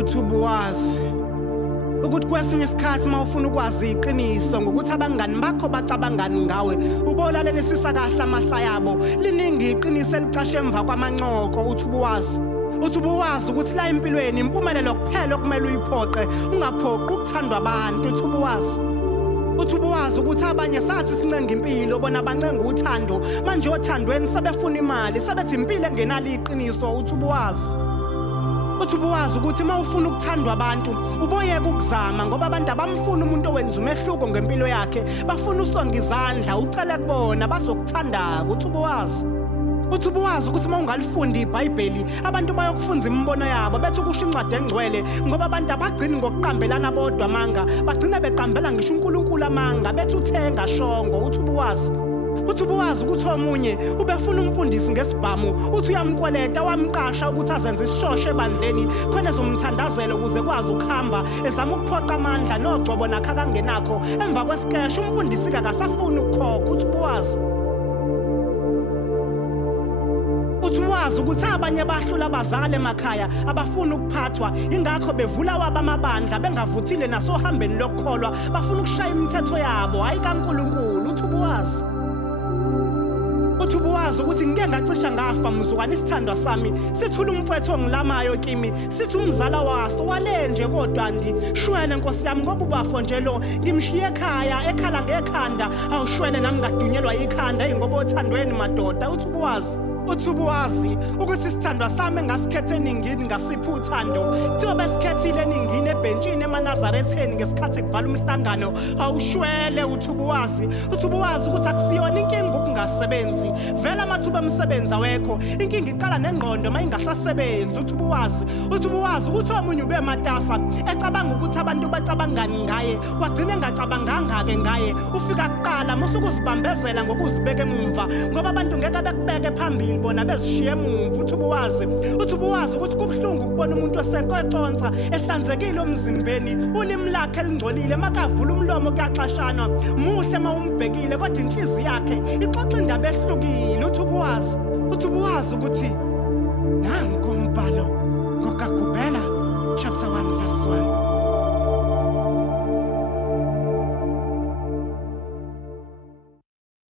Uthi ubuwazi ukuthi kwesinye isikhathi mawufuna ukwazi iqiniso ngokuthi abangani bakho bacabangani ngawe ubolanisisa kahle amahla yabo liningi iqiniso elicashe emva kwamanqoko. Uthi ubuwazi ukuthi la empilweni impumelelo kuphela okumele uyiphoqe ungaphoqi ukuthandwa abantu. Uthi ubuwazi ukuthi abanye sathi sincenga impilo bona bancenga uthando manje othandweni sebefuna imali sebethi impilo engenalo iqiniso. Uthi ubuwazi ukuthi mawufuna ukuthandwa abantu uboyeka ukuzama ngoba abantu abamfuna umuntu owenza umehluko ngempilo yakhe bafuna usonga izandla ucele kubona bazokuthandaka. Uthi ubuwazi ukuthi mawungalifundi iBhayibheli abantu bayokufunza imbono yabo bethi ukusho incwadi engcwele ngoba abantu abagcini ngokuqambelana bodwa amanga bagcina beqambela ngisho uNkulunkulu amanga bethi uthenga shongo. Uthi ubuwazi ukuthi omunye ubefuna umfundisi ngesibhamu uthi uyamkweleta wamqasha ukuthi azenze isishosho ebandleni khona ezomthandazela ukuze kwazi ukuhamba ezama ukuphoqa amandla nogcobo nakho akangenakho emva kwesikesho umfundisi akasafuni ukukhokha. Uthi uwazi ukuthi abanye bahlula abazali emakhaya abafuna ukuphathwa ingakho bevula wabo amabandla bengavuthile nasohambeni lokukholwa bafuna ukushaya imithetho yabo hayi kaNkulunkulu. Uthi ubuwazi ukuthi ngike ngacisha ngafa mzukwane isithandwa sami sithula umfowethu ongilamayo kimi sithi umzala waso walenje kodwa shwele nkosi yami ngoba ubafo nje lo ngimshiye ekhaya ekhala ngekhanda awushwele nami ngadunyelwa ikhanda ngoba othandweni madoda. Uthi ubuwazi ukuthi isithandwa sami ngasikhethe eningini ngasipha uthando thiwa besikhethile eningini ebhentshini emanazaretheni ngesikhathi kuvala umhlangano awushwele. Uthi ubuwazi ukuthi akusiyona inkinga ukungasebenzi vele amathuba emsebenzi awekho inkinga iqala nengqondo mayingasasebenzi. Uthi ubuwazi ukuthi omunye ube matasa ecabanga ukuthi abantu bacabangani ngaye wagcine engacabanganga-ke ngaye ufika kuqala musukuzibambezela ngokuzibeka emumva ngoba abantu ngeke bekubeke phambili bona bezishiye emumva. Uthi ubuwazi ukuthi kubuhlungu ukubona umuntu osenkoconsa ehlanzekile omzimbeni ulimi lakhe elingcolile makavula umlomo kuyaxashana muhle mawumbhekile kodwa inhliziyo yakhe ixoxa indaba ehlukile. Uthi ubuwazi ukuthi nangu umbhalo ngoGubhela chapter 1 verse 1.